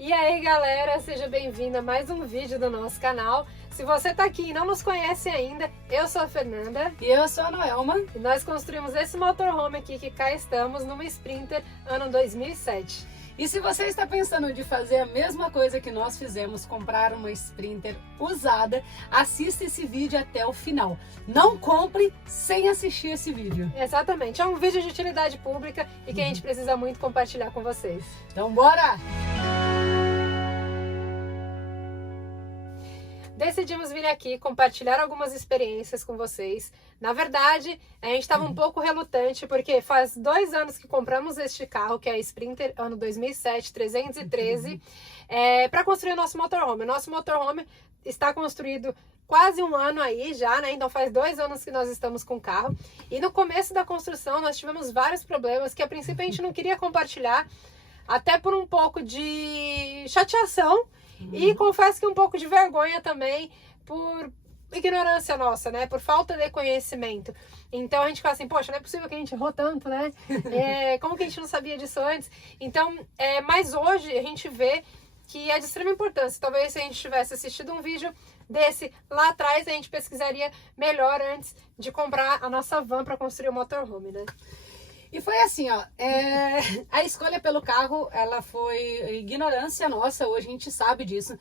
E aí galera, seja bem-vindo a mais um vídeo do nosso canal. Se você tá aqui e não nos conhece ainda, eu sou a Fernanda. E eu sou a Noelma. E nós construímos esse motorhome aqui que cá estamos numa Sprinter ano 2007. E se você está pensando de fazer a mesma coisa que nós fizemos, comprar uma Sprinter usada, assista esse vídeo até o final. Não compre sem assistir esse vídeo. Exatamente, é um vídeo de utilidade pública e que a gente precisa muito compartilhar com vocês. Então bora! Decidimos vir aqui compartilhar algumas experiências com vocês. Na verdade, a gente estava um pouco relutante, porque faz 2 anos que compramos este carro, que é a Sprinter, ano 2007, 313, para construir o nosso motorhome. O nosso motorhome está construído quase 1 ano aí já, né? Então faz 2 anos que nós estamos com o carro. E no começo da construção nós tivemos vários problemas que a princípio a gente não queria compartilhar, até por um pouco de chateação. E confesso que um pouco de vergonha também por ignorância nossa, né? Por falta de conhecimento. Então a gente fala assim, poxa, não é possível que a gente errou tanto, né? Como que a gente não sabia disso antes? Então, mas hoje a gente vê que é de extrema importância. Talvez se a gente tivesse assistido um vídeo desse lá atrás, a gente pesquisaria melhor antes de comprar a nossa van para construir o motorhome, né? E foi assim, ó, a escolha pelo carro, ela foi ignorância nossa, hoje a gente sabe disso.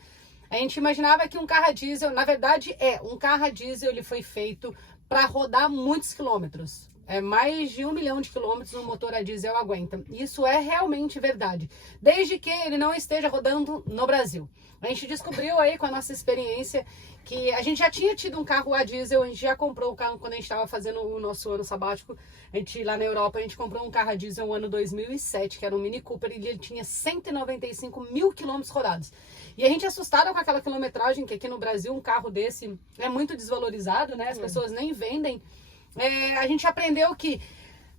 A gente imaginava que um carro a diesel, na verdade um carro a diesel, ele foi feito para rodar muitos quilômetros. Mais de 1 milhão de quilômetros um motor a diesel aguenta. Isso é realmente verdade, desde que ele não esteja rodando no Brasil. A gente descobriu aí com a nossa experiência que a gente já tinha tido um carro a diesel, a gente já comprou o carro quando a gente estava fazendo o nosso ano sabático. A gente lá na Europa, a gente comprou um carro a diesel no ano 2007, que era um Mini Cooper, e ele tinha 195 mil quilômetros rodados. E a gente assustado com aquela quilometragem, que aqui no Brasil um carro desse é muito desvalorizado, né? As pessoas nem vendem. A gente aprendeu que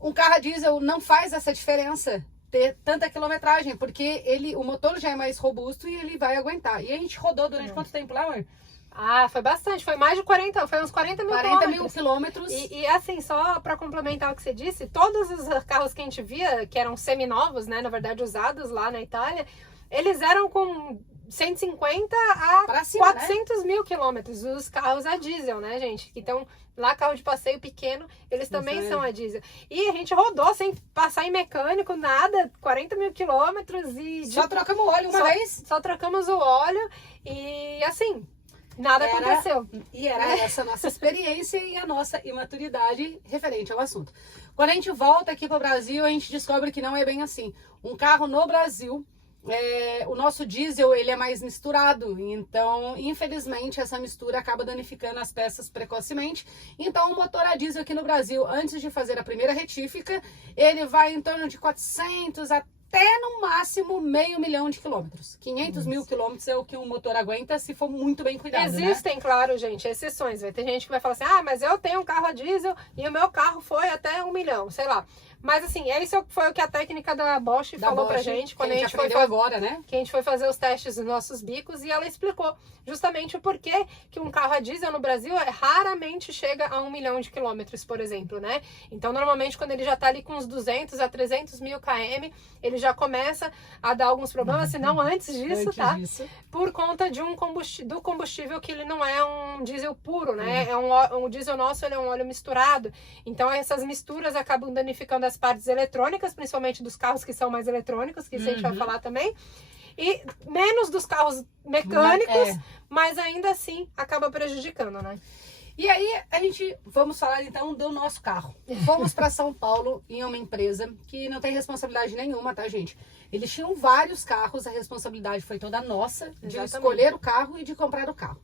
um carro a diesel não faz essa diferença ter tanta quilometragem, porque o motor já é mais robusto e ele vai aguentar. E a gente rodou durante quanto tempo lá, amor? Ah, foi bastante, foi mais de 40, foi uns 40 mil 40 quilômetros. mil quilômetros. E assim, só para complementar o que você disse, todos os carros que a gente via, que eram seminovos, né, na verdade usados lá na Itália, eles eram com 150 a cima, 400 mil quilômetros, os carros a diesel, né, gente? Então, lá carro de passeio pequeno, eles também são a diesel. E a gente rodou sem passar em mecânico, nada, 40 mil quilômetros e... Só trocamos o óleo uma vez? Só trocamos o óleo e, assim, nada aconteceu. E era essa nossa experiência e a nossa imaturidade referente ao assunto. Quando a gente volta aqui para o Brasil, a gente descobre que não é bem assim. Um carro no Brasil... o nosso diesel ele é mais misturado, então infelizmente essa mistura acaba danificando as peças precocemente. Então o motor a diesel aqui no Brasil, antes de fazer a primeira retífica, ele vai em torno de 400 até no máximo 500 mil de quilômetros. 500 mil quilômetros é o que um motor aguenta se for muito bem cuidado. Existem, né? Claro, gente, exceções. Vai ter gente que vai falar assim, ah, mas eu tenho um carro a diesel e o meu carro foi até 1 milhão, sei lá. Mas assim, isso foi o que a técnica da Bosch falou pra gente quando a gente foi agora, né? Que a gente foi fazer os testes dos nossos bicos e ela explicou justamente o porquê que um carro a diesel no Brasil raramente chega a 1 milhão de quilômetros, por exemplo, né? Então, normalmente, quando ele já tá ali com uns 200 a 300 mil km, ele já começa a dar alguns problemas, se não antes disso, por conta de do combustível, que ele não é um diesel puro, né? O diesel nosso, ele é um óleo misturado. Então, essas misturas acabam danificando as partes eletrônicas, principalmente dos carros que são mais eletrônicos, que isso a gente vai falar também, e menos dos carros mecânicos, mas ainda assim acaba prejudicando, né? E aí vamos falar então do nosso carro. Fomos para São Paulo em uma empresa que não tem responsabilidade nenhuma, tá, gente? Eles tinham vários carros, a responsabilidade foi toda nossa de escolher o carro e de comprar o carro.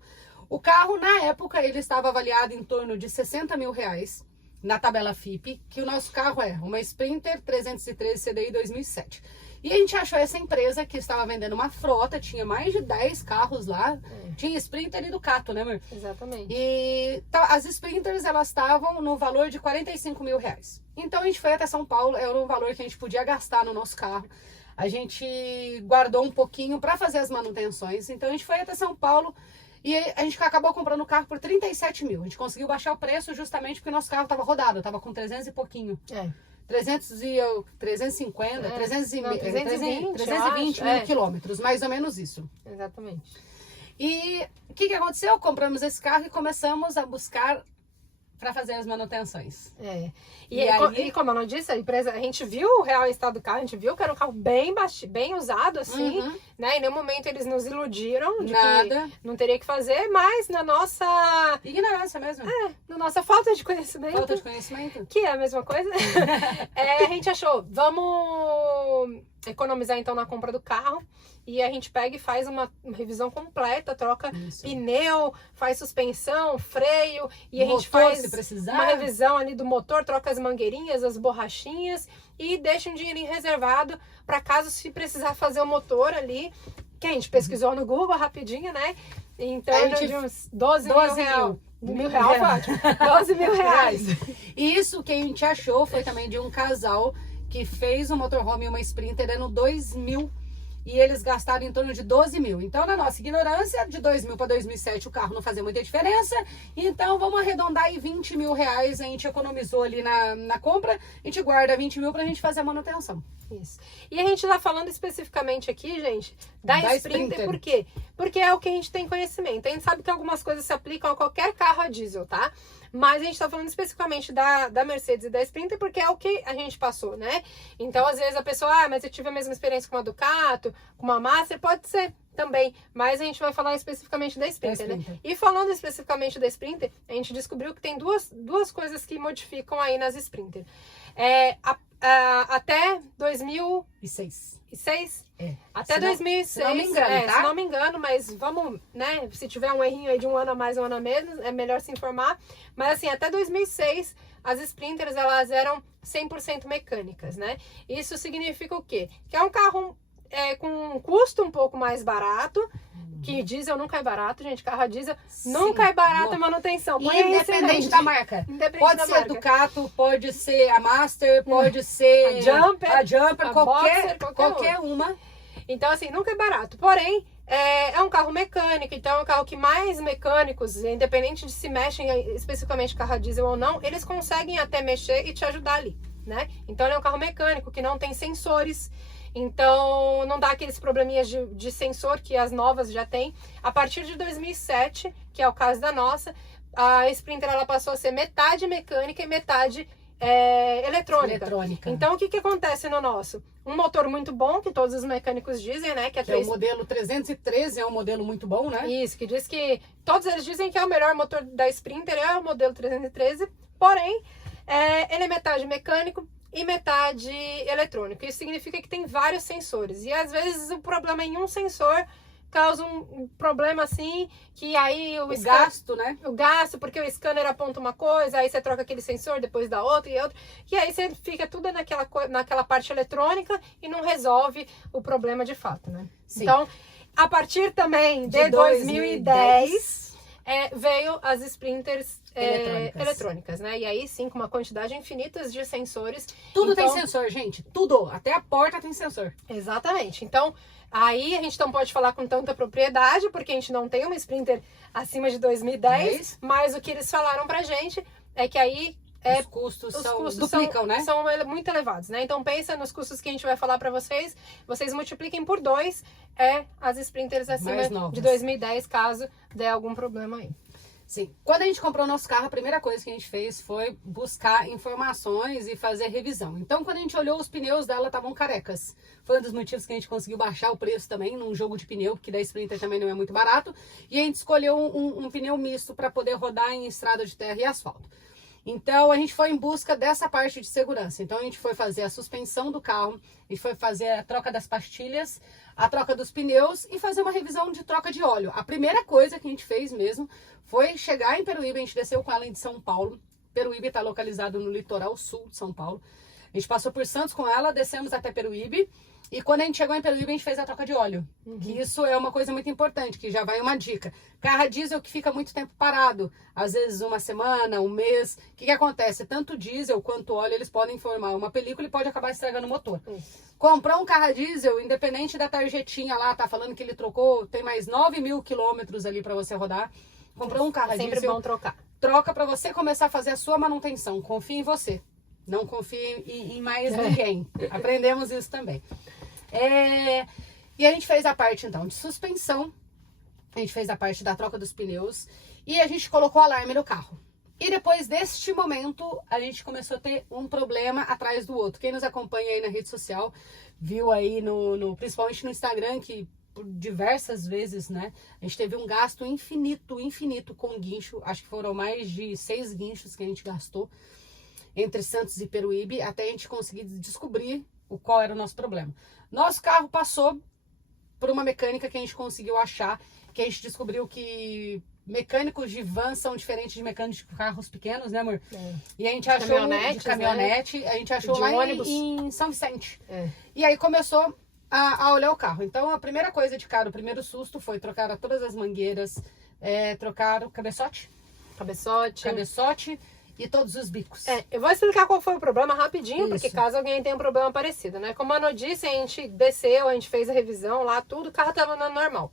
O carro, na época, ele estava avaliado em torno de 60 mil reais. Na tabela FIPE, que o nosso carro é uma Sprinter 313 CDI 2007. E a gente achou essa empresa que estava vendendo uma frota, tinha mais de 10 carros lá, tinha Sprinter e Ducato, né, amor? Exatamente. E as Sprinters, elas estavam no valor de 45 mil reais. Então a gente foi até São Paulo, era um valor que a gente podia gastar no nosso carro. A gente guardou um pouquinho para fazer as manutenções, então a gente foi até São Paulo. E a gente acabou comprando o carro por 37 mil. A gente conseguiu baixar o preço justamente porque o nosso carro estava rodado, estava com 300 e pouquinho. 350, 320 acho, mil quilômetros, mais ou menos isso. Exatamente. E o que aconteceu? Compramos esse carro e começamos a buscar para fazer as manutenções. E como eu não disse, a empresa, a gente viu o real estado do carro, a gente viu que era um carro bem usado, assim, né? Em nenhum momento eles nos iludiram de que não teria que fazer, mas na nossa... ignorância mesmo. Na nossa falta de conhecimento. Falta de conhecimento. Que é a mesma coisa. A gente achou, vamos economizar então na compra do carro. E a gente pega e faz uma revisão completa, troca pneu, faz suspensão, freio, e a gente faz uma revisão ali do motor, troca as mangueirinhas, as borrachinhas e deixa um dinheirinho reservado para caso se precisar fazer o motor ali, que a gente pesquisou no Google rapidinho, né? Então, de uns 12 mil reais. 12 mil reais. E isso que a gente achou foi também de um casal que fez um motorhome e uma Sprinter ano 2000. E eles gastaram em torno de 12 mil. Então, na nossa ignorância, de 2000 para 2007 o carro não fazia muita diferença. Então, vamos arredondar aí 20 mil reais. A gente economizou ali na compra. A gente guarda 20 mil pra gente fazer a manutenção. Isso. E a gente tá falando especificamente aqui, gente, da Sprinter. Por quê? Porque é o que a gente tem conhecimento. A gente sabe que algumas coisas se aplicam a qualquer carro a diesel, tá? Mas a gente tá falando especificamente da Mercedes e da Sprinter porque é o que a gente passou, né? Então, às vezes a pessoa, mas eu tive a mesma experiência com uma Ducato, com uma Master, pode ser também. Mas a gente vai falar especificamente da Sprinter, né? E falando especificamente da Sprinter, a gente descobriu que tem duas coisas que modificam aí nas Sprinter. Até 2006. Até 2006. Se não me engano, tá? Se não me engano, mas vamos, né? Se tiver um errinho aí de um ano a mais, um ano a menos, é melhor se informar. Mas assim, até 2006, as Sprinters, elas eram 100% mecânicas, né? Isso significa o quê? Que é um carro com um custo um pouco mais barato, que diesel nunca é barato, gente. Carro a diesel nunca é barato a manutenção. Independente da marca. Pode ser a Ducato, pode ser a Master, pode ser a Jumper, qualquer uma. Então, assim, nunca é barato. Porém, é um carro mecânico, então é um carro que mais mecânicos, independente de se mexem especificamente carro a diesel ou não, eles conseguem até mexer e te ajudar ali, né? Então, ele é um carro mecânico que não tem sensores. Então, não dá aqueles probleminhas de sensor que as novas já têm. A partir de 2007, que é o caso da nossa, a Sprinter ela passou a ser metade mecânica e metade eletrônica. Então, o que acontece no nosso? Um motor muito bom, que todos os mecânicos dizem, né? Que é o modelo 313, é um modelo muito bom, né? Isso, que diz que todos eles dizem que é o melhor motor da Sprinter, é o modelo 313. Porém, ele é metade mecânico e metade eletrônico. Isso significa que tem vários sensores. E às vezes o problema em um sensor causa um problema assim, que aí o gasto, né? O gasto, porque o scanner aponta uma coisa, aí você troca aquele sensor, depois dá outro e outro. E aí você fica tudo naquela parte eletrônica e não resolve o problema de fato, né? Sim. Então, a partir também de 2010 veio as Sprinters eletrônicas, né? E aí sim, com uma quantidade infinita de sensores. Tudo tem sensor, gente. Tudo. Até a porta tem sensor. Exatamente. Então, aí a gente não pode falar com tanta propriedade, porque a gente não tem uma Sprinter acima de 2010, mas o que eles falaram pra gente é que aí os custos duplicam, né? São muito elevados, né? Então pensa nos custos que a gente vai falar pra vocês, vocês multipliquem por 2, as Sprinters acima de 2010, caso der algum problema aí. Sim. Quando a gente comprou o nosso carro, a primeira coisa que a gente fez foi buscar informações e fazer revisão. Então, quando a gente olhou, os pneus dela estavam carecas. Foi um dos motivos que a gente conseguiu baixar o preço também num jogo de pneu, porque da Sprinter também não é muito barato. E a gente escolheu um pneu misto para poder rodar em estrada de terra e asfalto. Então, a gente foi em busca dessa parte de segurança. Então, a gente foi fazer a suspensão do carro, a gente foi fazer a troca das pastilhas, a troca dos pneus e fazer uma revisão de troca de óleo. A primeira coisa que a gente fez mesmo foi chegar em Peruíbe, a gente desceu com ela em São Paulo. Peruíbe está localizado no litoral sul de São Paulo. A gente passou por Santos com ela, descemos até Peruíbe. E quando a gente chegou em Peruíbe, a gente fez a troca de óleo. Que isso é uma coisa muito importante, que já vai uma dica. Carro a diesel que fica muito tempo parado, às vezes uma semana, um mês. O que acontece? Tanto diesel quanto óleo, eles podem formar uma película e pode acabar estragando o motor. Comprou um carro a diesel, independente da tarjetinha lá, tá falando que ele trocou, tem mais 9 mil quilômetros ali pra você rodar. Comprou um carro a diesel. Sempre bom trocar. Troca pra você começar a fazer a sua manutenção. Confia em você. Não confie em mais ninguém. Aprendemos isso também. E a gente fez a parte, então, de suspensão. A gente fez a parte da troca dos pneus. E a gente colocou alarme no carro. E depois deste momento, a gente começou a ter um problema atrás do outro. Quem nos acompanha aí na rede social, viu aí, principalmente no Instagram, que por diversas vezes, né, a gente teve um gasto infinito com guincho. Acho que foram mais de 6 guinchos que a gente gastou entre Santos e Peruíbe, até a gente conseguir descobrir qual era o nosso problema. Nosso carro passou por uma mecânica que a gente conseguiu achar, que a gente descobriu que mecânicos de van são diferentes de mecânicos de carros pequenos, né, amor? E a gente achou de caminhonete, né? A gente achou lá em São Vicente. E aí começou a olhar o carro. Então a primeira coisa de cara, o primeiro susto foi trocar todas as mangueiras, trocar o cabeçote e todos os bicos. Eu vou explicar qual foi o problema rapidinho, porque caso alguém tenha um problema parecido, né? Como a Ana disse, a gente desceu, a gente fez a revisão lá, tudo, o carro tava andando normal.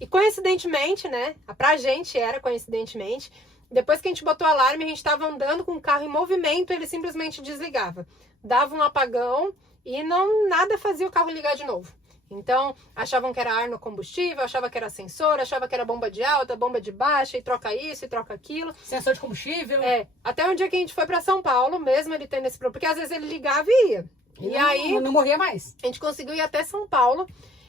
E coincidentemente, né? Pra gente era coincidentemente, depois que a gente botou o alarme, a gente tava andando com o carro em movimento, ele simplesmente desligava. Dava um apagão e nada fazia o carro ligar de novo. Então, achavam que era ar no combustível, achavam que era sensor, achavam que era bomba de alta, bomba de baixa, e troca isso, e troca aquilo. Sensor de combustível. Até um dia que a gente foi pra São Paulo, mesmo ele tendo esse problema, porque às vezes ele ligava e ia. E aí... Não morria mais. A gente conseguiu ir até São Paulo,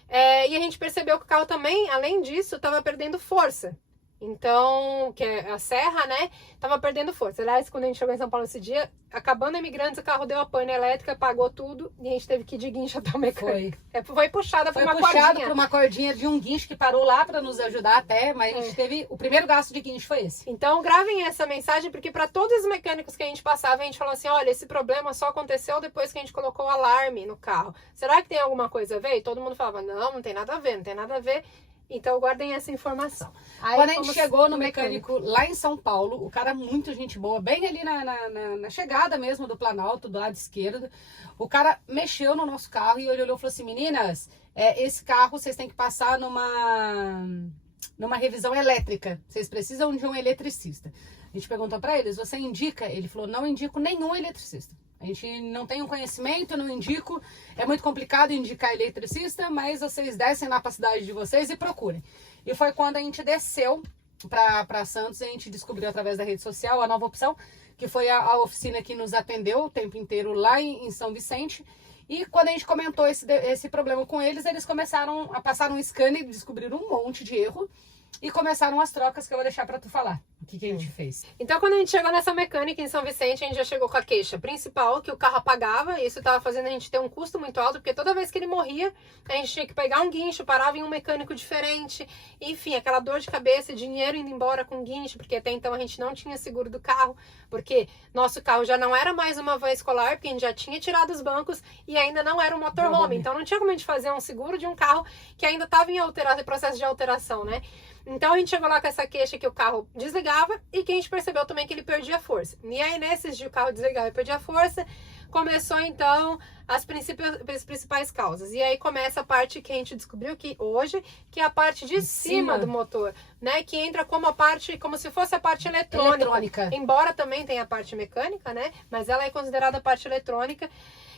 e a gente percebeu que o carro também, além disso, estava perdendo força. Então, que é a serra, né? Tava perdendo força. Aliás, quando a gente chegou em São Paulo esse dia, acabando a Imigrantes, o carro deu a pane elétrica, apagou tudo e a gente teve que ir de guincho até o mecânico. Foi puxada por uma cordinha. Foi puxada por uma cordinha de um guincho que parou lá para nos ajudar até, mas a gente teve... O primeiro gasto de guincho foi esse. Então, gravem essa mensagem, porque para todos os mecânicos que a gente passava, a gente falou assim, olha, esse problema só aconteceu depois que a gente colocou o alarme no carro. Será que tem alguma coisa a ver? E todo mundo falava, não tem nada a ver, não tem nada a ver. Então guardem essa informação. Aí, quando a gente chegou no mecânico lá em São Paulo, o cara muito gente boa, bem ali na chegada mesmo do Planalto, do lado esquerdo, o cara mexeu no nosso carro e ele olhou e falou assim, meninas, esse carro vocês têm que passar numa revisão elétrica, vocês precisam de um eletricista. A gente perguntou para eles, você indica? Ele falou, não indico nenhum eletricista. A gente não tem um conhecimento, não indico. É muito complicado indicar eletricista, mas vocês descem lá para a cidade de vocês e procurem. E foi quando a gente desceu para Santos, a gente descobriu através da rede social a nova opção, que foi a oficina que nos atendeu o tempo inteiro lá em São Vicente. E quando a gente comentou esse problema com eles, eles começaram a passar um scanner e descobriram um monte de erro. E começaram as trocas que eu vou deixar pra tu falar. O que a gente fez? Então, quando a gente chegou nessa mecânica em São Vicente, a gente já chegou com a queixa principal, que o carro apagava, e isso tava fazendo a gente ter um custo muito alto, porque toda vez que ele morria, a gente tinha que pegar um guincho, parava em um mecânico diferente, enfim, aquela dor de cabeça, dinheiro indo embora com guincho, porque até então a gente não tinha seguro do carro, porque nosso carro já não era mais uma van escolar, porque a gente já tinha tirado os bancos e ainda não era um motorhome, então não tinha como a gente fazer um seguro de um carro que ainda estava em processo de alteração, né? Então a gente chegou lá com essa queixa que o carro desligava e que a gente percebeu também que ele perdia força. E aí nesses de o carro desligava e perdia força, começou então as principais causas. E aí começa a parte que a gente descobriu que hoje, que é a parte de cima do motor, né? Que entra como a parte, como se fosse a parte eletrônica. Embora também tenha a parte mecânica, né? Mas ela é considerada a parte eletrônica,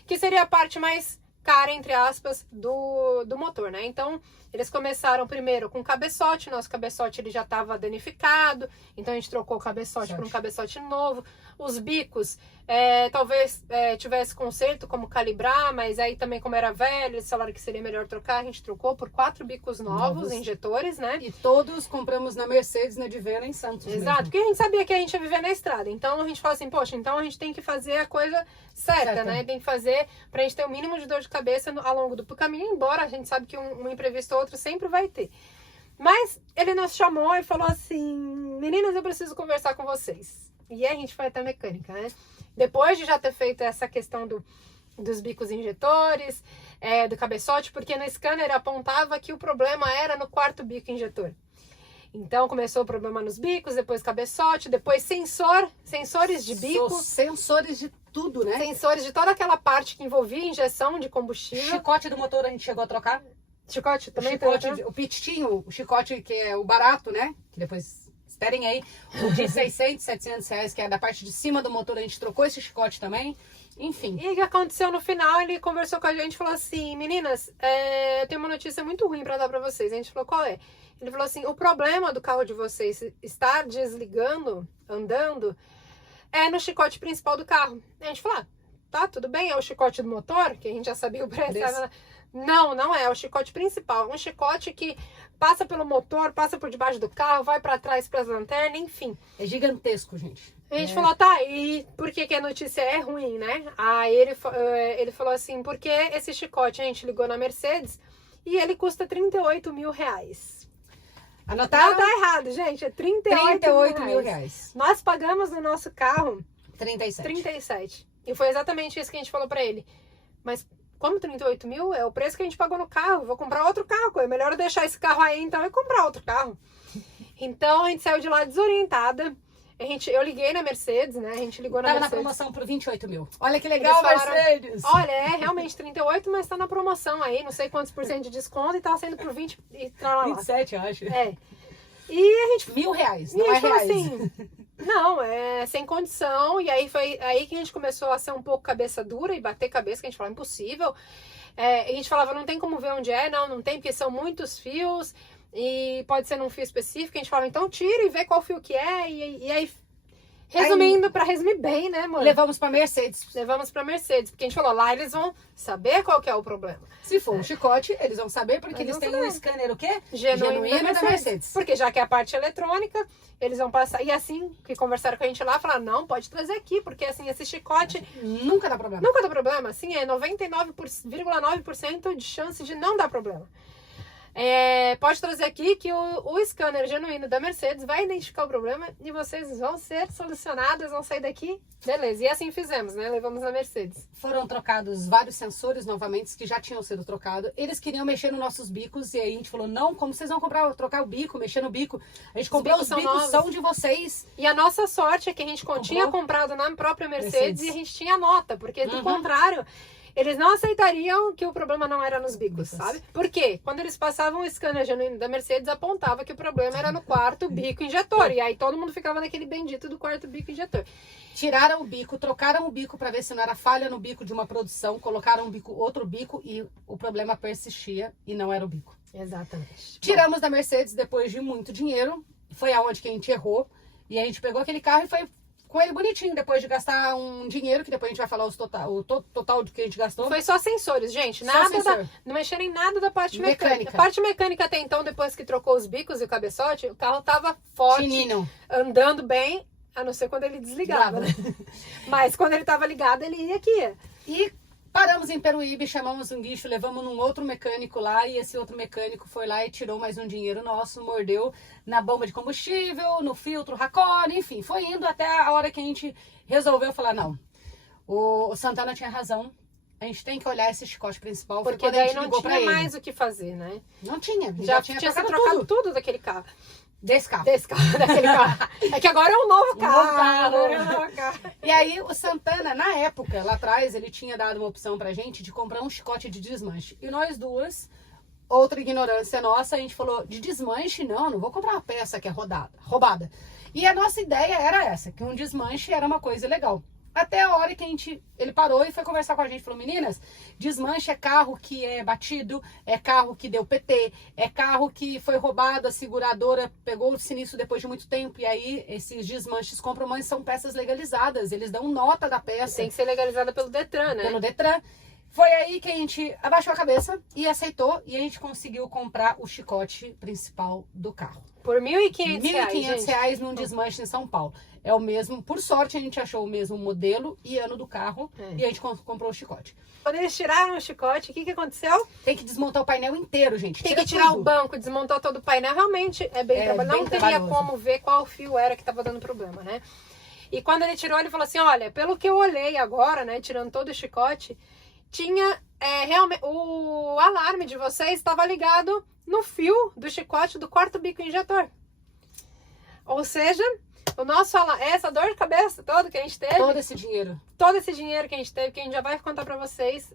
que seria a parte mais cara, entre aspas, do motor, né? Então, eles começaram primeiro com o cabeçote, nosso cabeçote ele já estava danificado, então a gente trocou o cabeçote por um cabeçote novo. Os bicos, talvez tivesse conserto, como calibrar, mas aí também como era velho, eles falaram que seria melhor trocar, a gente trocou por 4 bicos novos, injetores, né? E todos compramos na Mercedes, na Divena, em Santos. Exato, mesmo. porque a gente sabia que a gente ia viver na estrada, então a gente falou assim, poxa, então a gente tem que fazer a coisa certa, né? Tem que fazer pra gente ter o mínimo de dor de cabeça ao longo do caminho, embora a gente sabe que um imprevisto ou outro sempre vai ter. Mas ele nos chamou e falou assim, meninas, eu preciso conversar com vocês. E aí a gente foi até a mecânica, né? Depois de já ter feito essa questão dos bicos injetores, do cabeçote, porque no scanner apontava que o problema era no 4º bico injetor. Então começou o problema nos bicos, depois cabeçote, depois sensores de bico. Sensores de tudo, né? Sensores de toda aquela parte que envolvia injeção de combustível. Chicote do motor a gente chegou a trocar. Chicote também? O chicote, o pitinho, o chicote que é o barato, né? Que depois Esperem aí, o de 600, 700 reais, que é da parte de cima do motor, a gente trocou esse chicote também. Enfim. E o que aconteceu no final, ele conversou com a gente e falou assim, meninas, eu tenho uma notícia muito ruim pra dar pra vocês. A gente falou, qual é? Ele falou assim, o problema do carro de vocês estar desligando, andando, é no chicote principal do carro. A gente falou, tá, tudo bem, é o chicote do motor, que a gente já sabia o preço. Não, não é o chicote principal. Um chicote que passa pelo motor, passa por debaixo do carro, vai pra trás pras lanternas, enfim. É gigantesco, gente. A gente falou, tá, e por que a notícia é ruim, né? Aí ele falou assim, porque esse chicote a gente ligou na Mercedes e ele custa 38 mil reais. Anotaram? Não tá errado, gente, é 38 mil reais. Nós pagamos no nosso carro 37. E foi exatamente isso que a gente falou pra ele. Mas como 38 mil é o preço que a gente pagou no carro, vou comprar outro carro. É melhor eu deixar esse carro aí então e comprar outro carro. Então a gente saiu de lá desorientada. Eu liguei na Mercedes, né? A gente ligou na Mercedes. Tava na promoção por 28 mil. Olha que legal, Mercedes! Olha, é realmente 38, mas tá na promoção aí, não sei quantos % de desconto e tá saindo por 20 e tá lá. 27, eu acho. É. E a gente... R$1.000, não é falou reais. assim, não, é sem condição. E aí foi aí que a gente começou a ser um pouco cabeça dura e bater cabeça, que a gente falava, impossível. A gente falava, não tem como ver onde é, não tem, porque são muitos fios. E pode ser num fio específico, a gente fala, então tira e vê qual fio que é. E aí, resumindo, pra resumir bem, né, amor? Levamos pra Mercedes. Levamos pra Mercedes, porque a gente falou, lá eles vão saber qual que é o problema. Se for um chicote, eles vão saber, porque eles têm um scanner, o quê? Genuíno da Mercedes. Porque já que é a parte eletrônica, eles vão passar. E assim, que conversaram com a gente lá, falaram, não, pode trazer aqui, porque assim, esse chicote... Nunca dá problema. Nunca dá problema, assim, é 99,9% de chance de não dar problema. Pode trazer aqui que o scanner genuíno da Mercedes vai identificar o problema e vocês vão ser solucionados, vão sair daqui, beleza. E assim fizemos, né? Levamos na Mercedes. Foram trocados vários sensores novamente que já tinham sido trocados. Eles queriam mexer nos nossos bicos e aí a gente falou, não, como vocês vão trocar o bico, mexer no bico? A gente comprou, os bicos são de vocês. E a nossa sorte é que a gente tinha comprado na própria Mercedes e a gente tinha nota, porque do contrário... Eles não aceitariam que o problema não era nos bicos, sabe? Por quê? Quando eles passavam o scanner genuíno da Mercedes, apontava que o problema era no quarto bico injetor. E aí todo mundo ficava naquele bendito do quarto bico injetor. Tiraram o bico, trocaram o bico para ver se não era falha no bico de uma produção, colocaram outro bico e o problema persistia e não era o bico. Exatamente. Tiramos da Mercedes depois de muito dinheiro, foi aonde que a gente errou. E a gente pegou aquele carro e foi com ele bonitinho, depois de gastar um dinheiro, que depois a gente vai falar o total do que a gente gastou. Foi só sensores, gente. Não mexeram em nada da parte mecânica. A parte mecânica até então, depois que trocou os bicos e o cabeçote, o carro tava forte, Fininho, andando bem, a não ser quando ele desligava, né? Mas quando ele tava ligado, ele ia aqui. E paramos em Peruíbe, chamamos um guincho, levamos num outro mecânico lá e esse outro mecânico foi lá e tirou mais um dinheiro nosso, mordeu na bomba de combustível, no filtro Raccord, enfim, foi indo até a hora que a gente resolveu falar, não, o Santana tinha razão, a gente tem que olhar esse chicote principal. Porque daí não tinha mais o que fazer, né? Não tinha, já tinha trocado tudo daquele carro. Desse carro, daquele carro. É que agora é um novo carro. E aí o Santana, na época, lá atrás, ele tinha dado uma opção pra gente de comprar um chicote de desmanche. E nós duas, outra ignorância nossa, a gente falou, de desmanche não vou comprar uma peça que é roubada. E a nossa ideia era essa, que um desmanche era uma coisa legal. Até a hora que ele parou e foi conversar com a gente, falou, meninas, desmanche é carro que é batido, é carro que deu PT, é carro que foi roubado, a seguradora pegou o sinistro depois de muito tempo, e aí esses desmanches compram, mas são peças legalizadas, eles dão nota da peça. Tem que ser legalizada pelo Detran, né? Pelo Detran. Foi aí que a gente abaixou a cabeça e aceitou, e a gente conseguiu comprar o chicote principal do carro. Por R$1.500. R$1.500 num desmanche em São Paulo. É o mesmo, por sorte a gente achou o mesmo modelo e ano do carro e a gente comprou o chicote. Quando eles tiraram o chicote, o que aconteceu? Tem que desmontar o painel inteiro, gente. Tem que tirar o banco, desmontar todo o painel. Realmente é bem trabalhoso. Não teria como ver qual fio era que estava dando problema, né? E quando ele tirou, ele falou assim, olha, pelo que eu olhei agora, né, tirando todo o chicote, tinha realmente o alarme de vocês estava ligado no fio do chicote do quarto bico injetor. Ou seja, essa dor de cabeça toda que a gente teve, todo esse dinheiro que a gente teve, que a gente já vai contar pra vocês,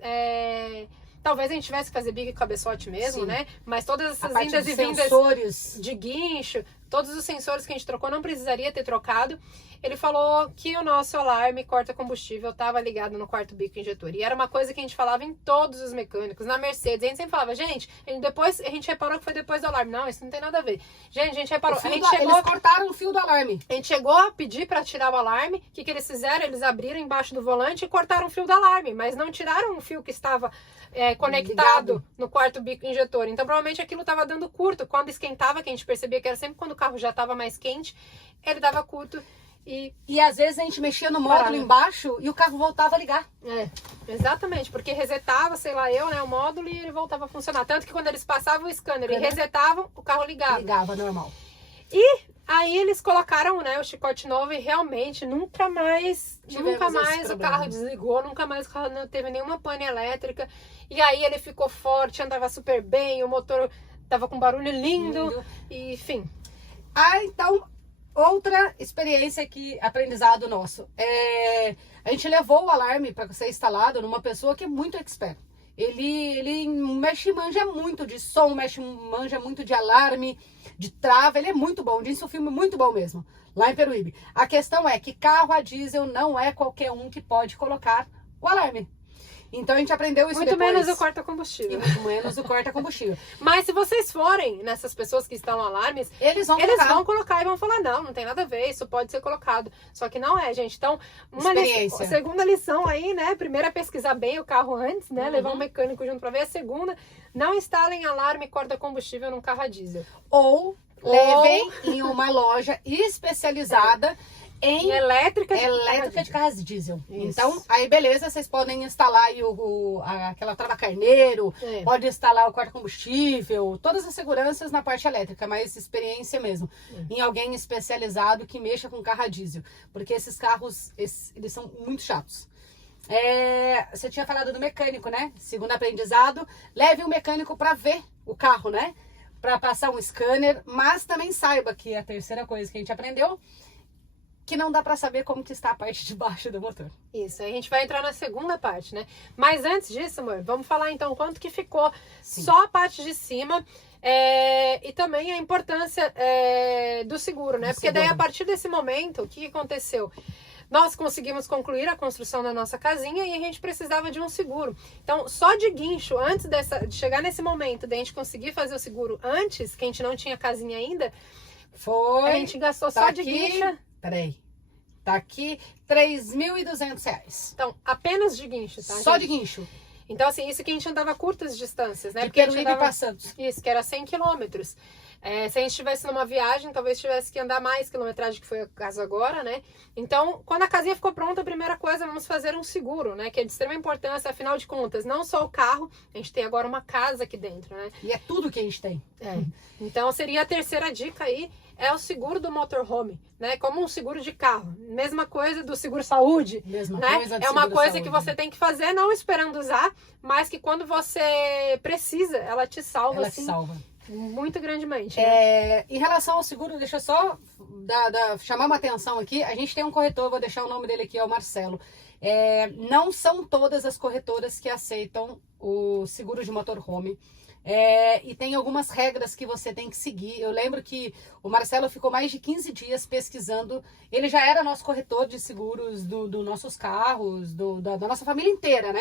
talvez a gente tivesse que fazer bico e cabeçote mesmo, né? Mas todas essas indas e vindas de guincho, todos os sensores que a gente trocou não precisaria ter trocado. Ele falou que o nosso alarme corta combustível estava ligado no quarto bico injetor. E era uma coisa que a gente falava em todos os mecânicos, na Mercedes. A gente sempre falava, gente, depois a gente reparou que foi depois do alarme. Não, isso não tem nada a ver. Gente, a gente reparou. Eles cortaram o fio do alarme. A gente chegou a pedir para tirar o alarme. O que eles fizeram? Eles abriram embaixo do volante e cortaram o fio do alarme, mas não tiraram o fio que estava conectado no quarto bico injetor. Então, provavelmente aquilo estava dando curto. Quando esquentava, que a gente percebia que era sempre quando o carro já estava mais quente, ele dava curto. E às vezes a gente mexia no módulo embaixo e o carro voltava a ligar. Exatamente, porque resetava, sei lá o módulo e ele voltava a funcionar. Tanto que quando eles passavam o scanner e resetavam, o carro ligava. Ligava, normal. E aí eles colocaram, o chicote novo e realmente nunca mais o carro desligou, nunca mais o carro não teve nenhuma pane elétrica. E aí ele ficou forte, andava super bem, o motor tava com barulho lindo. E, enfim. Então, outra experiência aqui, aprendizado nosso. A gente levou o alarme para ser instalado numa pessoa que é muito expert. Ele manja muito de som, manja muito de alarme, de trava, ele é muito bom, disse o filme muito bom mesmo, lá em Peruíbe. A questão é que carro a diesel não é qualquer um que pode colocar o alarme. Então a gente aprendeu isso muito depois. Menos o corta-combustível. Muito menos o corta-combustível. Mas se vocês forem nessas pessoas que instalam alarmes, eles vão colocar e vão falar, não tem nada a ver, isso pode ser colocado. Só que não é, gente. Então, segunda lição aí, Primeira, pesquisar bem o carro antes, Levar um mecânico junto pra ver. A segunda, não instalem alarme corta-combustível num carro a diesel. Ou levem em uma loja especializada em elétrica de carros diesel. Isso. Então, aí beleza, vocês podem instalar aí aquela trava carneiro, pode instalar o corta-combustível, todas as seguranças na parte elétrica, mas experiência mesmo, em alguém especializado que mexa com carro a diesel, porque esses carros, eles são muito chatos. Você tinha falado do mecânico, Segundo aprendizado, leve um mecânico para ver o carro, Para passar um scanner, mas também saiba que a terceira coisa que a gente aprendeu, que não dá pra saber como que está a parte de baixo do motor. Isso, aí a gente vai entrar na segunda parte, Mas antes disso, amor, vamos falar então quanto que ficou só a parte de cima e também a importância do seguro, Porque daí a partir desse momento, o que aconteceu? Nós conseguimos concluir a construção da nossa casinha e a gente precisava de um seguro. Então, só de guincho, antes de chegar nesse momento, de a gente conseguir fazer o seguro antes, que a gente não tinha casinha ainda, a gente gastou só de guincho. Peraí. Tá aqui R$3.200. Então, apenas de guincho, tá? Só de guincho. Então, assim, isso que a gente andava curtas distâncias, De Peruíbe para Santos. Isso, que era 100 quilômetros. Se a gente estivesse numa viagem, talvez tivesse que andar mais quilometragem, que foi o caso agora, Então, quando a casinha ficou pronta, a primeira coisa, vamos fazer um seguro, Que é de extrema importância, afinal de contas, não só o carro, a gente tem agora uma casa aqui dentro, E é tudo que a gente tem. Então, seria a terceira dica aí, é o seguro do motorhome, Como um seguro de carro. Mesma coisa do seguro saúde, Mesma coisa do É uma seguro coisa saúde. que você tem que fazer, não esperando usar, mas que quando você precisa, ela te salva. Ela te salva. Muito grandemente. Em relação ao seguro, deixa eu só chamar uma atenção aqui. A gente tem um corretor, vou deixar o nome dele aqui, é o Marcelo. Não são todas as corretoras que aceitam o seguro de motorhome. E tem algumas regras que você tem que seguir. Eu lembro que o Marcelo ficou mais de 15 dias pesquisando. Ele já era nosso corretor de seguros dos nossos carros, da nossa família inteira,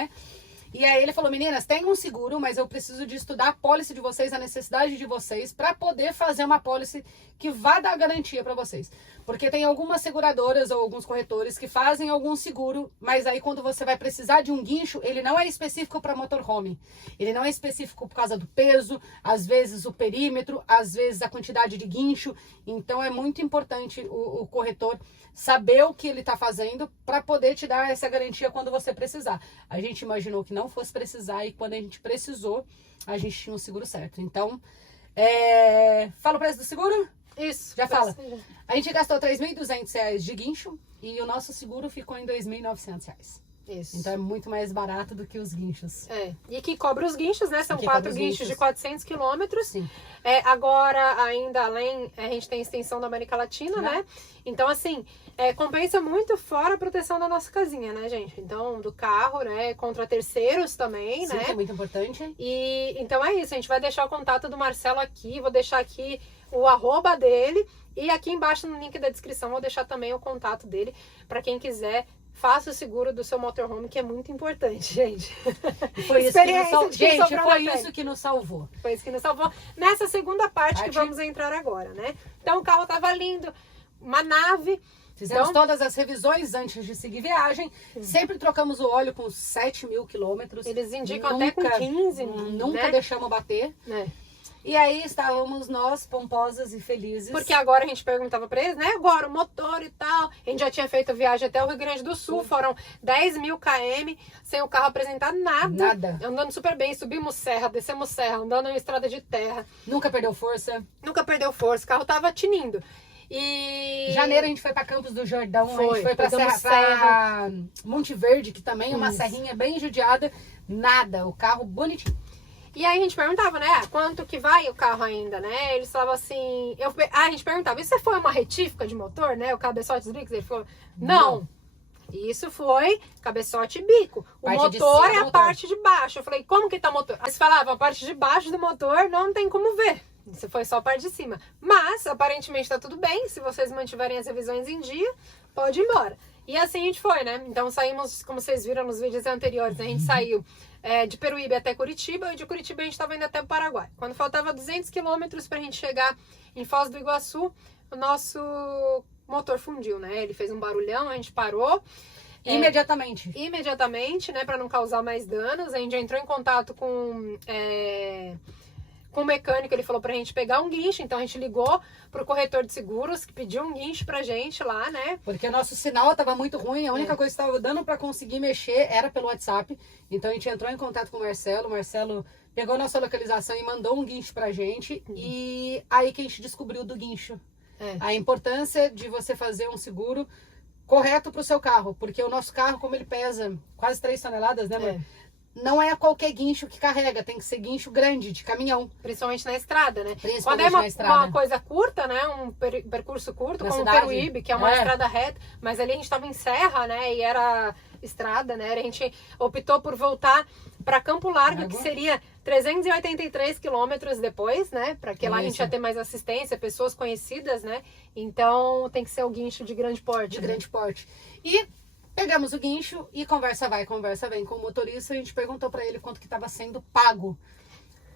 E aí ele falou, meninas, tem um seguro, mas eu preciso de estudar a pólice de vocês, a necessidade de vocês, para poder fazer uma pólice que vá dar garantia para vocês. Porque tem algumas seguradoras ou alguns corretores que fazem algum seguro, mas aí quando você vai precisar de um guincho, ele não é específico para motorhome. Ele não é específico por causa do peso, às vezes o perímetro, às vezes a quantidade de guincho. Então é muito importante o corretor saber o que ele está fazendo para poder te dar essa garantia quando você precisar. A gente imaginou que não fosse precisar e quando a gente precisou, a gente tinha um seguro certo. Então, fala o preço do seguro? Isso. Já fala. A gente gastou R$3.200 de guincho e o nosso seguro ficou em R$2.900. Isso. Então é muito mais barato do que os guinchos. E que cobra os guinchos, São 4 guinchos de 400 quilômetros. Sim. Agora, ainda além, a gente tem extensão da América Latina, Então, assim, compensa muito fora a proteção da nossa casinha, gente? Então, do carro, contra terceiros também, Sim, que é muito importante. E então é isso, a gente vai deixar o contato do Marcelo aqui, vou deixar aqui o @ dele E aqui embaixo no link da descrição vou deixar também o contato dele para quem quiser. Faça o seguro do seu motorhome, que é muito importante, gente. Foi isso que nos salvou. Gente, foi isso que nos salvou. Foi isso que nos salvou. Nessa segunda parte que vamos entrar agora, né? Então o carro tava lindo, uma nave. Fizemos todas as revisões antes de seguir viagem. Sempre trocamos o óleo com 7.000 quilômetros. Eles indicam até com 15, nunca né? deixamos bater. E aí estávamos nós, pomposas e felizes. Porque agora a gente perguntava pra eles, né? Agora o motor e tal. A gente já tinha feito a viagem até o Rio Grande do Sul. Foram 10.000 km sem o carro apresentar nada. Andando super bem. Subimos serra, descemos serra, andando em estrada de terra. Nunca perdeu força. Nunca perdeu força. O carro tava tinindo. E em janeiro a gente foi para Campos do Jordão, a gente foi para Serra Monte Verde, que também é uma serrinha bem judiada. Nada, o carro bonitinho. E aí a gente perguntava, né, quanto que vai o carro ainda, né? Eles falavam assim, a gente perguntava, isso foi uma retífica de motor, né? O cabeçote Brix, ele falou, não. Isso foi cabeçote e bico. O motor é a parte de baixo. Eu falei, como que tá o motor? Eles falavam, a parte de baixo do motor não tem como ver. Isso foi só a parte de cima. Mas, aparentemente, tá tudo bem. Se vocês mantiverem as revisões em dia, pode ir embora. E assim a gente foi, né? Então saímos, como vocês viram nos vídeos anteriores, a gente saiu de Peruíbe até Curitiba, e de Curitiba a gente estava indo até o Paraguai. Quando faltava 200 quilômetros pra gente chegar em Foz do Iguaçu, o nosso motor fundiu, né? Ele fez um barulhão, a gente parou. Imediatamente, né? Pra não causar mais danos. A gente entrou em contato com o mecânico, ele falou pra gente pegar um guincho, então a gente ligou pro corretor de seguros, que pediu um guincho pra gente lá, né? Porque o nosso sinal tava muito ruim, a única coisa que estava dando pra conseguir mexer era pelo WhatsApp. Então a gente entrou em contato com o Marcelo pegou nossa localização e mandou um guincho pra gente. E aí que a gente descobriu do guincho. A importância de você fazer um seguro correto pro seu carro, porque o nosso carro, como ele pesa quase 3 toneladas, né, amor? Não é qualquer guincho que carrega, tem que ser guincho grande, de caminhão. Principalmente na estrada, né? Quando é uma coisa curta, né? Um percurso curto, como o Peruíbe, que é uma estrada reta, mas ali a gente estava em serra, né? E era estrada, né? A gente optou por voltar para Campo Largo, que seria 383 quilômetros depois, né? Para que lá a gente ia ter mais assistência, pessoas conhecidas, né? Então tem que ser o guincho de grande porte. De grande porte. E pegamos o guincho e conversa vai, conversa vem com o motorista. A gente perguntou pra ele quanto que estava sendo pago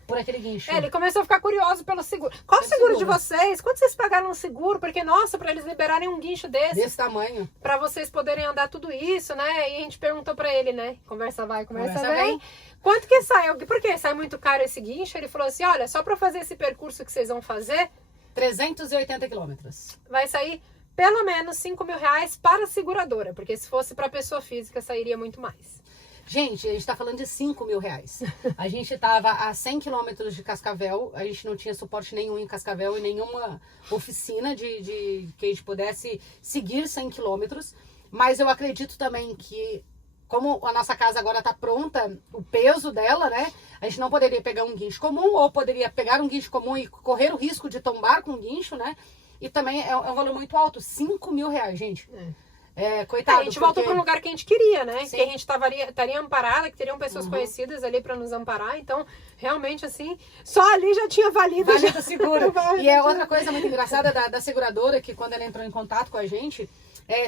por aquele guincho. Ele começou a ficar curioso pelo seguro. Qual o seguro de vocês? Quanto vocês pagaram no seguro? Porque, nossa, pra eles liberarem um guincho desse tamanho. Pra vocês poderem andar tudo isso, né? E a gente perguntou pra ele, né? Conversa vai, conversa vem. Quanto que sai? Por que sai muito caro esse guincho? Ele falou assim, olha, só pra fazer esse percurso que vocês vão fazer... 380 quilômetros. Vai sair... pelo menos 5 mil reais para a seguradora, porque se fosse para pessoa física, sairia muito mais. Gente, a gente tá falando de 5 mil reais. A gente tava a 100 quilômetros de Cascavel, a gente não tinha suporte nenhum em Cascavel e nenhuma oficina que a gente pudesse seguir 100 quilômetros. Mas eu acredito também que, como a nossa casa agora tá pronta, o peso dela, né? A gente não poderia pegar um guincho comum, ou poderia pegar um guincho comum e correr o risco de tombar com o guincho, né? E também é um valor muito alto, 5 mil reais, gente. Coitado. A gente voltou para um lugar que a gente queria, né? Sim. Que a gente estaria amparada, que teriam pessoas conhecidas ali para nos amparar. Então, realmente, assim, só ali já tinha valido o seguro. E é outra coisa muito engraçada da seguradora, que quando ela entrou em contato com a gente,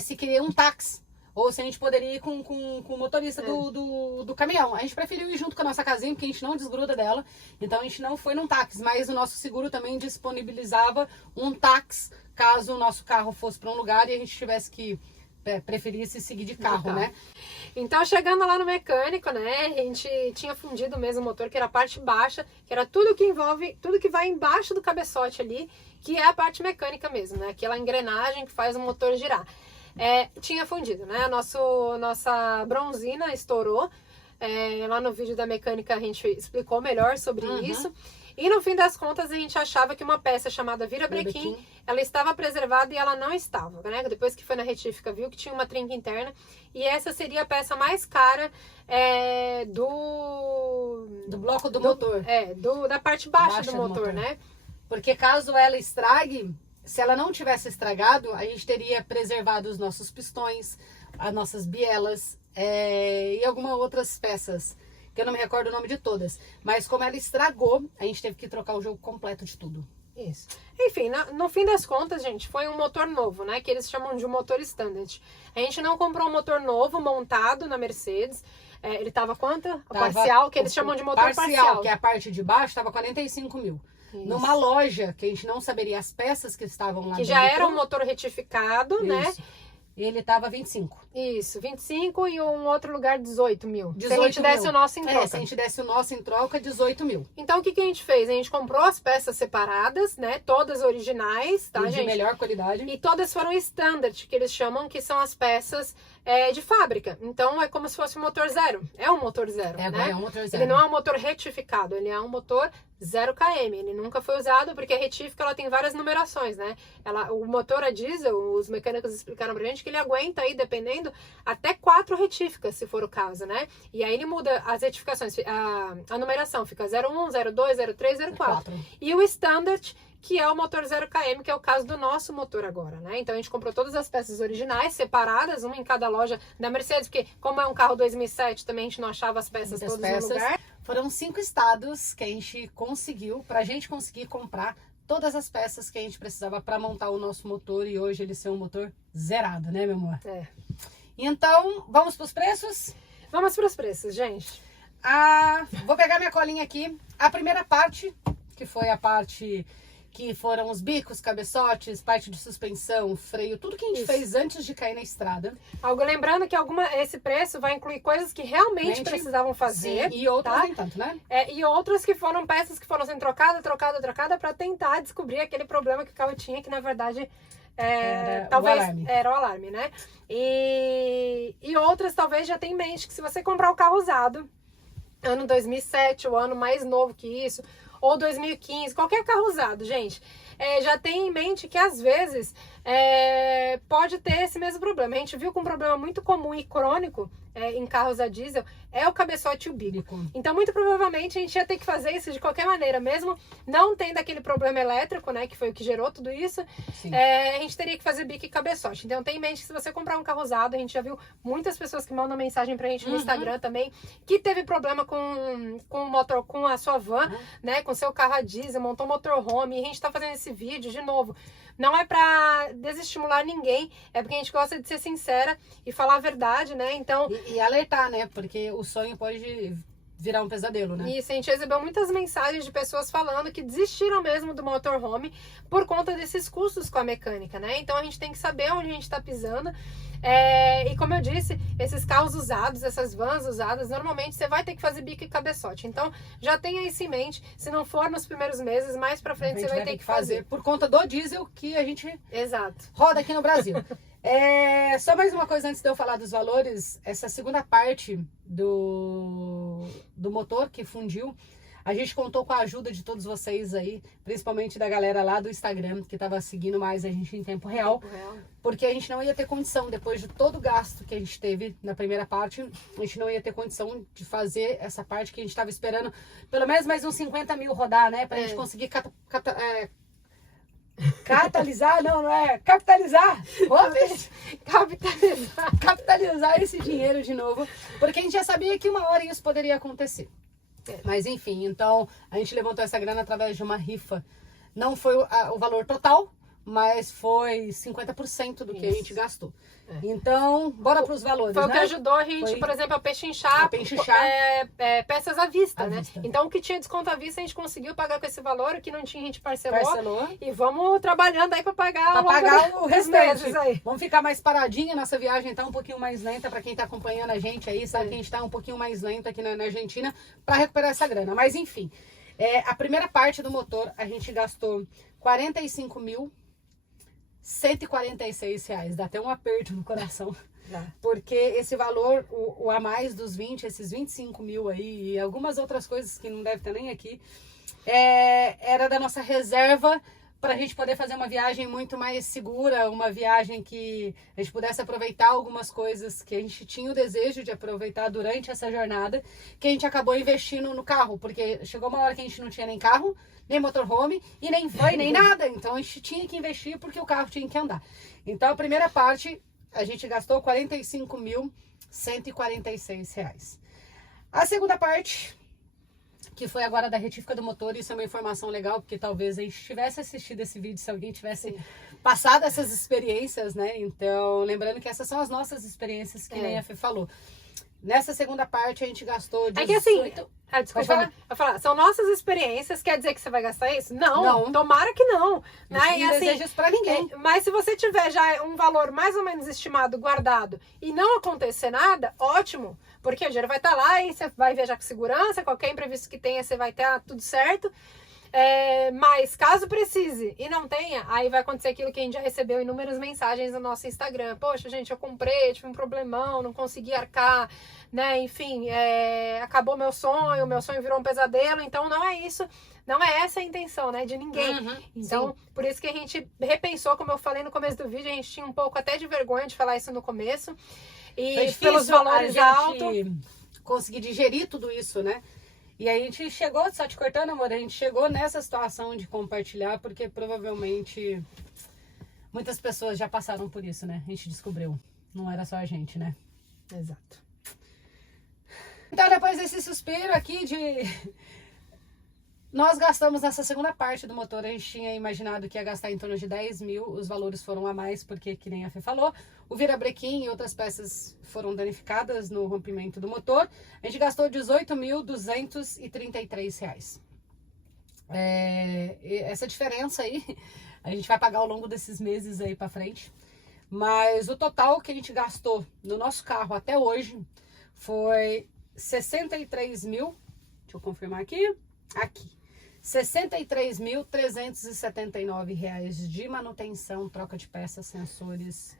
se queria um táxi. Ou se a gente poderia ir com o motorista do caminhão. A gente preferiu ir junto com a nossa casinha, porque a gente não desgruda dela. Então a gente não foi num táxi. Mas o nosso seguro também disponibilizava um táxi, caso o nosso carro fosse para um lugar e a gente tivesse que preferisse seguir de carro, né? Então, chegando lá no mecânico, né? A gente tinha fundido mesmo o motor, que era a parte baixa, que era tudo que envolve, tudo que vai embaixo do cabeçote ali, que é a parte mecânica mesmo, né? Aquela engrenagem que faz o motor girar. Tinha fundido, né? Nossa bronzina estourou. Lá no vídeo da mecânica a gente explicou melhor sobre isso. E no fim das contas a gente achava que uma peça chamada virabrequim, ela estava preservada e ela não estava, né? Depois que foi na retífica viu que tinha uma trinca interna. E essa seria a peça mais cara do bloco do motor. Da parte baixa do motor, né? Porque caso ela estrague... Se ela não tivesse estragado, a gente teria preservado os nossos pistões, as nossas bielas e algumas outras peças, que eu não me recordo o nome de todas. Mas como ela estragou, a gente teve que trocar o jogo completo de tudo. Isso. Enfim, no fim das contas, gente, foi um motor novo, né? Que eles chamam de um motor standard. A gente não comprou um motor novo montado na Mercedes. Ele tava quanto? Parcial, que eles chamam de motor parcial. Que é a parte de baixo, tava 45 mil. Isso. Numa loja, que a gente não saberia as peças que estavam lá que dentro. Já era um motor retificado, né? Ele tava 25. Isso, 25 e um outro lugar 18 mil. 18 se a gente desse mil. o nosso em troca. Se a gente desse o nosso em troca, 18 mil. Então, o que a gente fez? A gente comprou as peças separadas, né? Todas originais, tá, e gente? de melhor qualidade. E todas foram standard, que eles chamam, que são as peças de fábrica. Então, é como se fosse um motor zero. É um motor zero, né? É um motor zero. Ele não é um motor retificado, ele é um motor 0 km. Ele nunca foi usado porque a retífica ela tem várias numerações, né? O motor a diesel, os mecânicos explicaram pra gente que ele aguenta aí, dependendo, até 4 retíficas, se for o caso, né? E aí ele muda as retificações, a numeração fica 01, 02, 03, 04. E o standard, que é o motor 0 km, que é o caso do nosso motor agora, né? Então a gente comprou todas as peças originais, separadas, uma em cada loja da Mercedes, porque como é um carro 2007, também a gente não achava as peças todas no lugar. Foram 5 estados que a gente conseguiu, pra gente conseguir comprar todas as peças que a gente precisava para montar o nosso motor, e hoje ele ser um motor zerado, né, meu amor? Então, vamos pros preços? Vamos pros preços, gente. Vou pegar minha colinha aqui. A primeira parte, que foi a parte que foram os bicos, cabeçotes, parte de suspensão, freio, tudo que a gente fez antes de cair na estrada. Lembrando que esse preço vai incluir coisas que realmente precisavam fazer. Sim, e outras nem tanto, né? E outras que foram peças que foram sendo trocada para tentar descobrir aquele problema que o carro tinha, que na verdade talvez era o alarme, né? E outras talvez já tem em mente que se você comprar o carro usado, ano 2007, o ano mais novo que isso, ou 2015, qualquer carro usado, gente, já tem em mente que às vezes pode ter esse mesmo problema. A gente viu que um problema muito comum e crônico em carros a diesel é o cabeçote e o bico. Então, muito provavelmente, a gente ia ter que fazer isso de qualquer maneira, mesmo não tendo aquele problema elétrico, né, que foi o que gerou tudo isso, a gente teria que fazer bico e cabeçote. Então, tem em mente que se você comprar um carro usado, a gente já viu muitas pessoas que mandam mensagem pra gente no Instagram também, que teve problema com o motor, com a sua van, né, com seu carro a diesel, montou motorhome, e a gente tá fazendo esse vídeo de novo. Não é pra desestimular ninguém, é porque a gente gosta de ser sincera e falar a verdade, né? Então... E alertar, né? Porque o sonho pode virar um pesadelo, né? Isso, a gente recebeu muitas mensagens de pessoas falando que desistiram mesmo do motorhome por conta desses custos com a mecânica, né? Então a gente tem que saber onde a gente tá pisando. E como eu disse, esses carros usados, essas vans usadas, normalmente você vai ter que fazer bico e cabeçote. Então, já tenha isso em mente. Se não for nos primeiros meses, mais pra frente você vai ter que fazer. Por conta do diesel que a gente roda aqui no Brasil. Só mais uma coisa antes de eu falar dos valores. Essa segunda parte do motor que fundiu, a gente contou com a ajuda de todos vocês aí, principalmente da galera lá do Instagram, que tava seguindo mais a gente em tempo real. Porque a gente não ia ter condição, depois de todo o gasto que a gente teve na primeira parte, a gente não ia ter condição de fazer essa parte que a gente tava esperando, pelo menos mais uns 50 mil rodar, né? Pra gente conseguir catalisar, não é? Capitalizar! Capitalizar esse dinheiro de novo, porque a gente já sabia que uma hora isso poderia acontecer. Mas enfim, então a gente levantou essa grana através de uma rifa. Não foi o valor total, mas foi 50% do que a gente gastou. Então, bora para os valores, Foi o que ajudou a gente, por exemplo, a pechinchar peças à vista, né? Então, o que tinha desconto à vista, a gente conseguiu pagar com esse valor, o que não tinha, a gente parcelou. E vamos trabalhando aí para pagar o restante. Aí. Vamos ficar mais paradinha, nossa viagem tá um pouquinho mais lenta, para quem tá acompanhando a gente aí, sabe que a gente tá um pouquinho mais lento aqui na Argentina, para recuperar essa grana. Mas enfim, a primeira parte do motor, a gente gastou R$45.146. Dá até um aperto no coração. Porque esse valor, o a mais dos 20, esses 25 mil aí e algumas outras coisas que não deve ter nem aqui, era da nossa reserva para a gente poder fazer uma viagem muito mais segura, uma viagem que a gente pudesse aproveitar algumas coisas que a gente tinha o desejo de aproveitar durante essa jornada, que a gente acabou investindo no carro, porque chegou uma hora que a gente não tinha nem carro, nem motorhome e nem van, nem nada. Então a gente tinha que investir porque o carro tinha que andar. Então a primeira parte a gente gastou R$45.146. A segunda parte, que foi agora da retífica do motor. Isso é uma informação legal, porque talvez a gente tivesse assistido esse vídeo se alguém tivesse passado essas experiências, né? Então, lembrando que essas são as nossas experiências, que nem a Fê falou. Nessa segunda parte, a gente gastou 18... É que assim, desculpa, eu falar, são nossas experiências, quer dizer que você vai gastar isso? Não. Tomara que não. Né? Não assim, desejo isso pra ninguém. Mas se você tiver já um valor mais ou menos estimado, guardado, e não acontecer nada, ótimo. Porque o dinheiro vai estar lá e você vai viajar com segurança, qualquer imprevisto que tenha, você vai ter tudo certo. Mas caso precise e não tenha, aí vai acontecer aquilo que a gente já recebeu inúmeras mensagens no nosso Instagram. Poxa, gente, eu comprei, tive um problemão, não consegui arcar, né? Enfim, acabou meu sonho virou um pesadelo. Então não é isso, não é essa a intenção, né? De ninguém. Então, por isso que a gente repensou, como eu falei no começo do vídeo, a gente tinha um pouco até de vergonha de falar isso no começo. E pelos valores altos, conseguir digerir tudo isso, né? E aí a gente chegou, só te cortando, amor, a gente chegou nessa situação de compartilhar, porque provavelmente muitas pessoas já passaram por isso, né? A gente descobriu. Não era só a gente, né? Exato. Então, depois desse suspiro aqui nós gastamos nessa segunda parte do motor, a gente tinha imaginado que ia gastar em torno de 10 mil, os valores foram a mais, porque, que nem a Fê falou, o virabrequim e outras peças foram danificadas no rompimento do motor. A gente gastou R$ 18.233. Essa diferença aí, a gente vai pagar ao longo desses meses aí pra frente. Mas o total que a gente gastou no nosso carro até hoje foi 63 mil, deixa eu confirmar aqui, R$ 63.379 de manutenção, troca de peças, sensores,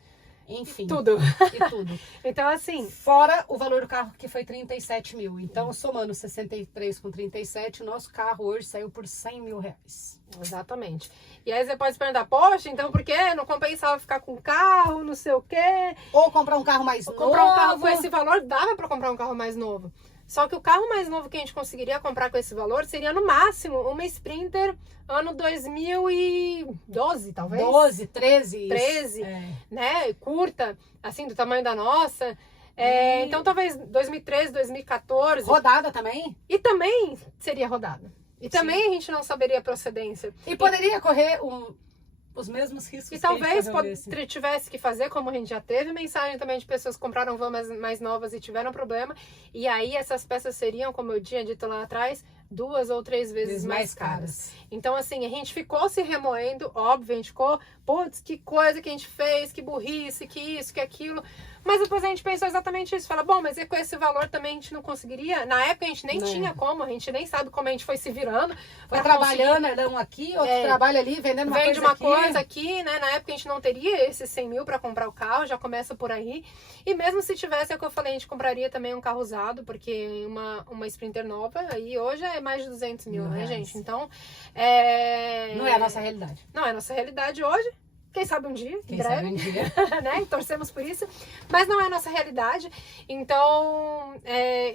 enfim. Tudo. E tudo. Então, assim... Fora o valor do carro, que foi 37 mil. Então, somando 63 com 37, o nosso carro hoje saiu por 100 mil reais. Exatamente. E aí você pode se perguntar, poxa, então por que não compensava ficar com o carro, não sei o quê? Ou comprar um carro mais novo. Comprar um carro com esse valor, dava para comprar um carro mais novo. Só que o carro mais novo que a gente conseguiria comprar com esse valor seria, no máximo, uma Sprinter ano 2012, talvez? 12, 13. 13, né? Curta, assim, do tamanho da nossa. Então, talvez 2013, 2014. Rodada também? E também seria rodada. E também a gente não saberia a procedência. E poderia correr os mesmos riscos. E talvez tivesse que fazer, como a gente já teve mensagem também de pessoas que compraram vans mais novas e tiveram problema. E aí essas peças seriam, como eu tinha dito lá atrás, 2 ou 3 vezes mais caras. Então, assim, a gente ficou se remoendo, óbvio, a gente ficou, putz, que coisa que a gente fez, que burrice, que isso, que aquilo. Mas depois a gente pensou exatamente isso. Fala, bom, mas com esse valor também a gente não conseguiria? Na época a gente nem tinha como, a gente nem sabe como a gente foi se virando. Foi trabalhando, um aqui, outro trabalha ali, vendendo uma Vende coisa uma coisa aqui, né? Na época a gente não teria esses 100 mil para comprar o carro, já começa por aí. E mesmo se tivesse, é o que eu falei, a gente compraria também um carro usado, porque uma Sprinter nova, aí hoje é mais de 200 mil, né, gente? Então, não é a nossa realidade. Não é a nossa realidade hoje. Quem sabe um dia, Quem sabe um dia. né? Torcemos por isso. Mas não é a nossa realidade. Então,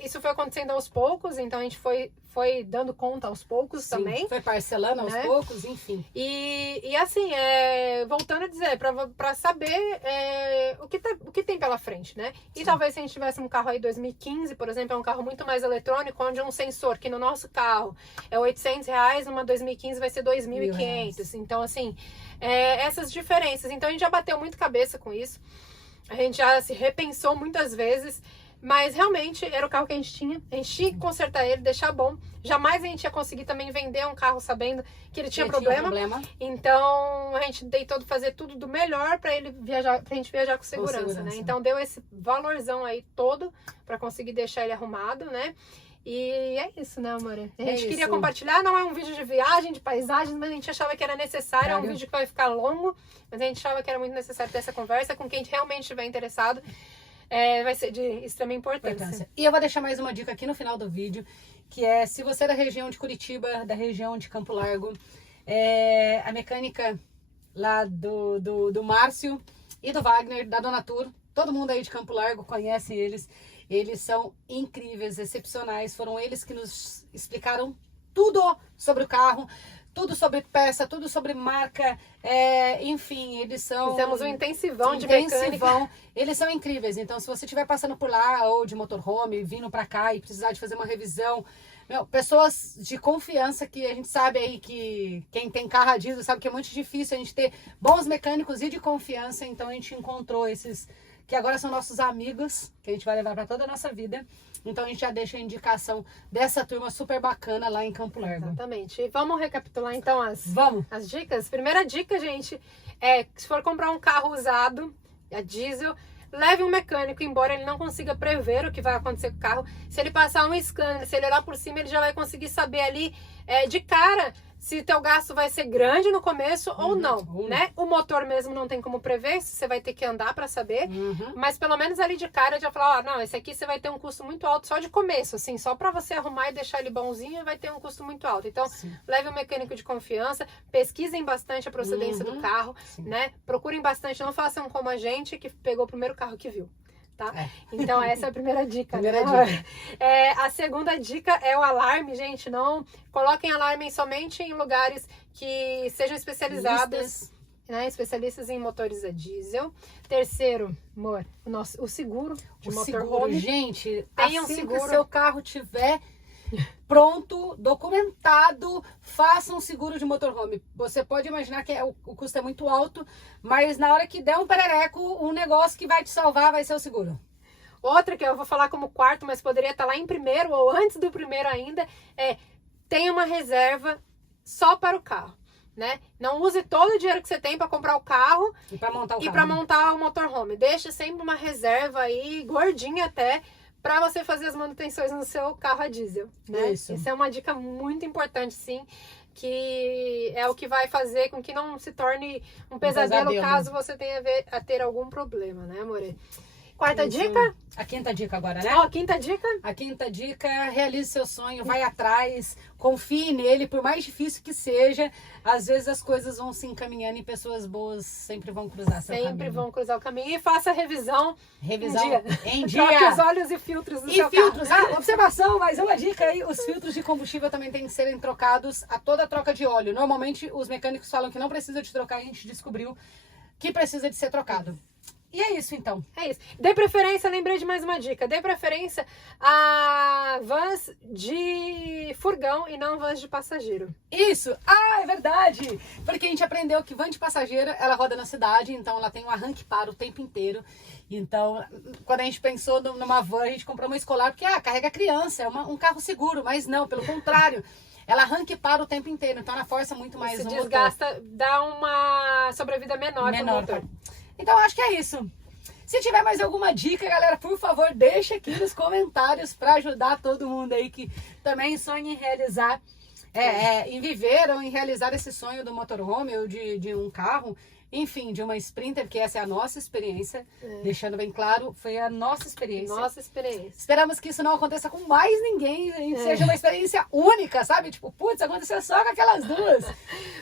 isso foi acontecendo aos poucos. Então, a gente foi dando conta aos poucos. Sim, também. Foi parcelando aos poucos, enfim. E assim, voltando a dizer, para saber o que tem pela frente, né? E sim, talvez se a gente tivesse um carro aí 2015, por exemplo, é um carro muito mais eletrônico, onde um sensor, que no nosso carro é R$800, numa 2015 vai ser 2.500. Então, assim, essas diferenças. Então, a gente já bateu muito cabeça com isso. A gente já se repensou muitas vezes. Mas realmente era o carro que a gente tinha. A gente tinha que consertar ele, deixar bom. Jamais a gente ia conseguir também vender um carro sabendo que ele tinha problema. Então a gente tentou fazer tudo do melhor pra gente viajar com segurança, né? Então deu esse valorzão aí todo pra conseguir deixar ele arrumado, né? E é isso, né, amor? A gente queria compartilhar, não é um vídeo de viagem, de paisagens, mas a gente achava que era necessário. É um vídeo que vai ficar longo, mas a gente achava que era muito necessário ter essa conversa com quem realmente estiver interessado. Vai ser de extrema importância. E eu vou deixar mais uma dica aqui no final do vídeo, que é, se você é da região de Curitiba, da região de Campo Largo, a mecânica lá do Márcio e do Wagner, da Dona Tour, todo mundo aí de Campo Largo conhece eles. Eles são incríveis, excepcionais, foram eles que nos explicaram tudo sobre o carro, tudo sobre peça, tudo sobre marca, enfim, eles são... Fizemos um intensivão de mecânica. Eles são incríveis, então se você estiver passando por lá, ou de motorhome, vindo pra cá e precisar de fazer uma revisão, Meu, pessoas de confiança que a gente sabe aí que quem tem carro a diesel sabe que é muito difícil a gente ter bons mecânicos e de confiança, então a gente encontrou esses que agora são nossos amigos, que a gente vai levar para toda a nossa vida. Então a gente já deixa a indicação dessa turma super bacana lá em Campo Largo. Exatamente. E vamos recapitular então Vamos. as dicas? Primeira dica, gente, é que se for comprar um carro usado, a diesel, leve um mecânico, embora ele não consiga prever o que vai acontecer com o carro. Se ele passar um scanner, se ele olhar por cima, ele já vai conseguir saber ali de cara se teu gasto vai ser grande no começo ou não, né? O motor mesmo não tem como prever, você vai ter que andar para saber, mas pelo menos ali de cara já falar, ó, não, esse aqui você vai ter um custo muito alto só de começo, assim, só para você arrumar e deixar ele bonzinho vai ter um custo muito alto. Então, leve um mecânico de confiança, pesquisem bastante a procedência do carro, né? Procurem bastante, não façam como a gente que pegou o primeiro carro que viu. Tá? Então essa é a primeira dica. Dica. A segunda dica é o alarme, gente. Não coloquem alarme somente em lugares que sejam especializados, né? Especialistas em motores a diesel. Terceiro, amor, o seguro de motorhome. Gente, tenha um assim seguro. que seu carro tiver pronto, documentado, faça um seguro de motorhome. Você pode imaginar que o custo é muito alto, mas na hora que der um perereco, um negócio que vai te salvar vai ser o seguro. Outra que eu vou falar como quarto, mas poderia estar lá em primeiro ou antes do primeiro ainda, tenha uma reserva só para o carro, né? Não use todo o dinheiro que você tem para comprar o carro e para montar o carro. E para montar o motorhome. Deixe sempre uma reserva aí, gordinha até, para você fazer as manutenções no seu carro a diesel, né? Isso é uma dica muito importante, sim, que é o que vai fazer com que não se torne um pesadelo caso você tenha a ter algum problema, né, amore? Quarta dica? A quinta dica agora, né? A quinta dica? A quinta dica, realize seu sonho, vai atrás, confie nele, por mais difícil que seja, às vezes as coisas vão se encaminhando e pessoas boas sempre vão cruzar seu caminho. Sempre vão cruzar o caminho e faça a revisão em dia. Troque os óleos e filtros do seu filtros, carro. Observação, mas uma dica aí, os filtros de combustível também têm que serem trocados a toda troca de óleo. Normalmente os mecânicos falam que não precisa de trocar e a gente descobriu que precisa de ser trocado. E é isso, então. É isso. Dê preferência, lembrei de mais uma dica. Dê preferência a vans de furgão e não vans de passageiro. Isso! É verdade! Porque a gente aprendeu que van de passageiro, ela roda na cidade, então ela tem um arranque para o tempo inteiro. Então, quando a gente pensou numa van, a gente comprou uma escolar, porque carrega criança, é um carro seguro, mas não, pelo contrário. Ela arranque para o tempo inteiro, então ela força muito mais o motor. Se desgasta, dá uma sobrevida menor pro motor. Então, acho que é isso. Se tiver mais alguma dica, galera, por favor, deixa aqui nos comentários para ajudar todo mundo aí que também sonha em realizar, em viver ou em realizar esse sonho do motorhome ou de um carro. Enfim, de uma Sprinter, que essa é a nossa experiência. Deixando bem claro, foi a nossa experiência. Nossa experiência. Esperamos que isso não aconteça com mais ninguém. Seja uma experiência única, sabe? Tipo, putz, aconteceu só com aquelas duas.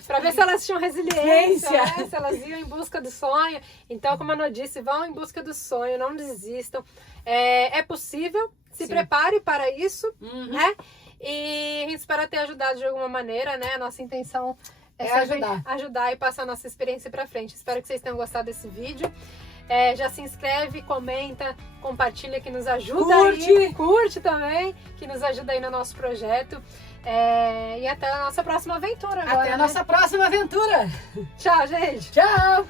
Pra ver se elas tinham resiliência, né? Se elas iam em busca do sonho. Então, como a Ana disse, vão em busca do sonho, não desistam. É possível, se prepare para isso, né? E a gente espera ter ajudado de alguma maneira, né? A nossa intenção é ajudar e passar a nossa experiência pra frente. Espero que vocês tenham gostado desse vídeo. Já se inscreve, comenta, compartilha, que nos ajuda aí. Curte também, que nos ajuda aí no nosso projeto. E até a nossa próxima aventura agora. Até a nossa próxima aventura. Tchau, gente. Tchau.